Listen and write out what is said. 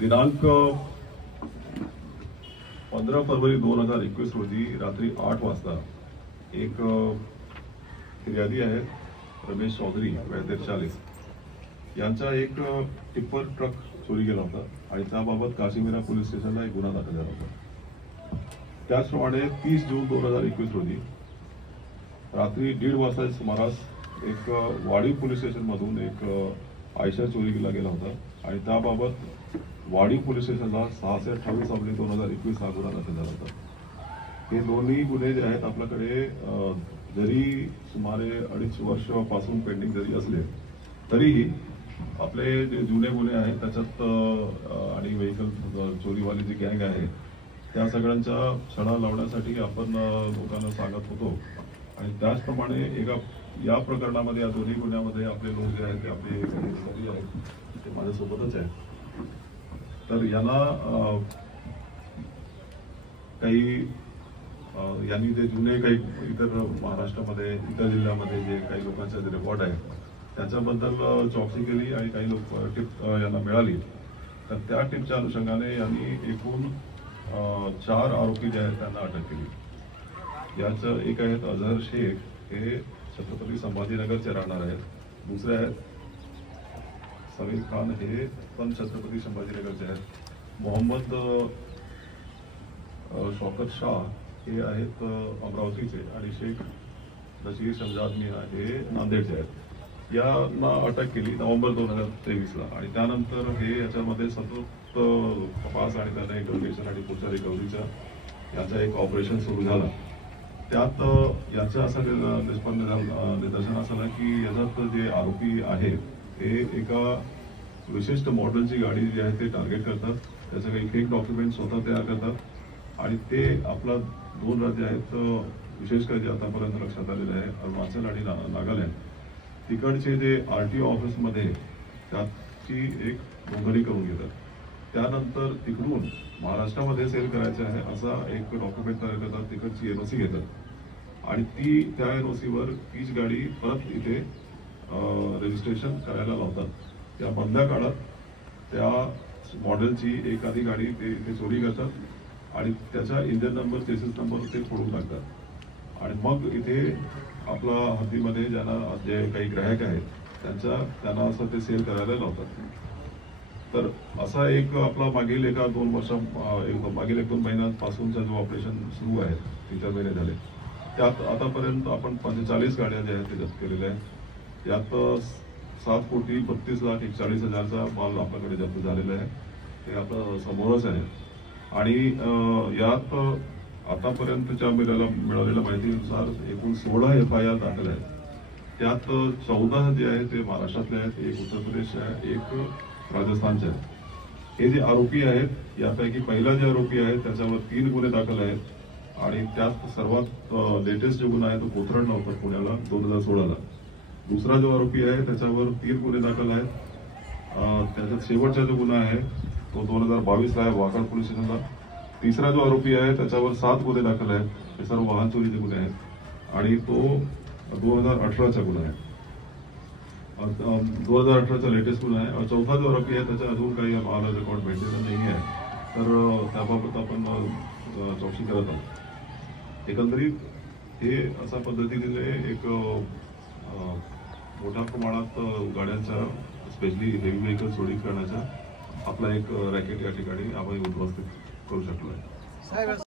दिनांक 15 फरवरी 2021 रोजी रात्री 8 वाजता एक फिर्यादी आहे रमेश चौधरी वय 40 यांचा एक टिप्पर ट्रक चोरी गेला होता आणि त्याबाबत काशीमीरा पोलीस स्टेशनला एक गुन्हा दाखल झाला होता। त्याचप्रमाणे 30 जून 2021 रोजी रात्री 1:30 वाजता सुमारास एक वाडी पोलीस स्टेशन मधून एक आयशर चोरीला गेला होता आणि त्याबाबत वाडी पोलीस स्टेशनला 628/2021 हा गुन्हा दाखल झाला होता। हे दोन्ही गुन्हे जे आहेत आपल्याकडे जरी सुमारे 2.5 वर्षापासून पेंडिंग जरी असले तरीही आपले जे जुने गुन्हे आहेत त्याच्यात आणि व्हेकल चोरीवाली जी गँग आहे त्या सगळ्यांचा छडा लावण्यासाठी आपण लोकांना सांगत होतो आणि त्याचप्रमाणे एका या प्रकरणामध्ये या दोन्ही गुन्ह्यामध्ये आपले लोक जे आहेत ते आपले सहकारी आहेत ते माझ्यासोबतच आहेत। तर यांना काही यांनी जे जुने काही इतर महाराष्ट्रामध्ये इतर जिल्ह्यामध्ये जे काही लोकांचे जे रेकॉर्ड आहे त्याच्याबद्दल चौकशी केली आणि काही लोक टिप यांना मिळाली। तर त्या टिपच्या अनुषंगाने यांनी एकूण 4 आरोपी जे आहेत त्यांना अटक केली। याचं एक आहेत अझहर शेख, हे छत्रपती संभाजीनगरचे राहणार आहेत। दुसरे आहेत समीर खान, हे पण छत्रपती संभाजीनगरचे आहेत। मोहम्मद शौकत शाह हे आहेत अमरावतीचे आणि शेख नशीर शमजाद मीना हे नांदेडचे आहेत। यांना अटक केली नोव्हेंबर 2023ला आणि त्यानंतर हे याच्यामध्ये सतत तपास आणि त्यांना इंटरोगेशन आणि पुढच्या रिकव्हरीचा याचा एक ऑपरेशन सुरू झाला। त्यात याचं असं निदर्शनास आलं की याच्यात जे आरोपी आहेत ते एका विशिष्ट मॉडेलची गाडी जी आहे ते टार्गेट करतात, त्याचं काही फेक डॉक्युमेंट स्वतः तयार करतात आणि ते आपला 2 राज्य आहेत विशेष काही आतापर्यंत लक्षात आलेलं आहे अरुणाचल आणि नागालँड, तिकडचे जे RTO ऑफिसमध्ये त्याची एक नोंदणी करून घेतात। त्यानंतर तिकडून महाराष्ट्रामध्ये सेल करायचे आहे असा एक डॉक्युमेंट तयार करतात, तिकडची NOC घेतात आणि त्या NOCवर तीच गाडी परत इथे रजिस्ट्रेशन करायला लावतात। त्या मधल्या काळात त्या मॉडेलची एखादी गाडी ते इथे चोरी करतात आणि त्याचा इंजन नंबर चेसिस नंबर ते फोडून टाकतात आणि मग इथे आपला हद्दीमध्ये ज्यांना जे काही ग्राहक आहेत त्यांना असं ते सेल करायला लावतात। तर असा एक आपला मागील एका 2 मागील 1-2 महिन्यांपासूनचा जो ऑपरेशन सुरू आहे 3-4 महिने झाले त्यात आतापर्यंत आपण 45 गाड्या ज्या आहेत ते जप्त केलेल्या आहेत। यात 7,32,41,40,000चा माल आपल्याकडे जप्त झालेला आहे, ते आपलं समोरच आहे आणि यात आतापर्यंतच्या मिळालेल्या माहितीनुसार एकूण 16 FIR दाखल आहेत। त्यात 14 जे आहेत ते महाराष्ट्रातले आहेत, एक उत्तर प्रदेश आहे, एक राजस्थानचे आहे। हे जे आरोपी आहेत यापैकी पहिला जे आरोपी आहे त्याच्यावर 3 गुन्हे दाखल आहेत आणि त्यात सर्वात लेटेस्ट जो गुन्हा आहे तो कोथरड नव्हता पुण्याला 2016ला। दुसरा जो आरोपी आहे त्याच्यावर 3 गुन्हे दाखल आहेत, त्याच्यात शेवटचा जो गुन्हा आहे तो 2022ला आहे वाकड पोलीस स्टेशनला। तिसरा जो आरोपी आहे त्याच्यावर 7 गुन्हे दाखल आहेत, हे सर्व वाहन चोरीचे गुन्हे आहेत आणि तो 2018चा गुन्हा आहे, 2018चा लेटेस्ट गुन्हा आहे। चौथा जो आरोपी आहे त्याचा अजून काही आम्हाला रेकॉर्ड भेटलेला नाही आहे, तर त्याबाबत आपण चौकशी करत आहोत। एकंदरीत हे अशा पद्धतीने एक मोठ्या प्रमाणात गाड्यांच्या स्पेशली हेवी व्हेकल चोरी करण्याचा आपला एक रॅकेट या ठिकाणी आपण उद्ध्वस्त करू शकलो आहे।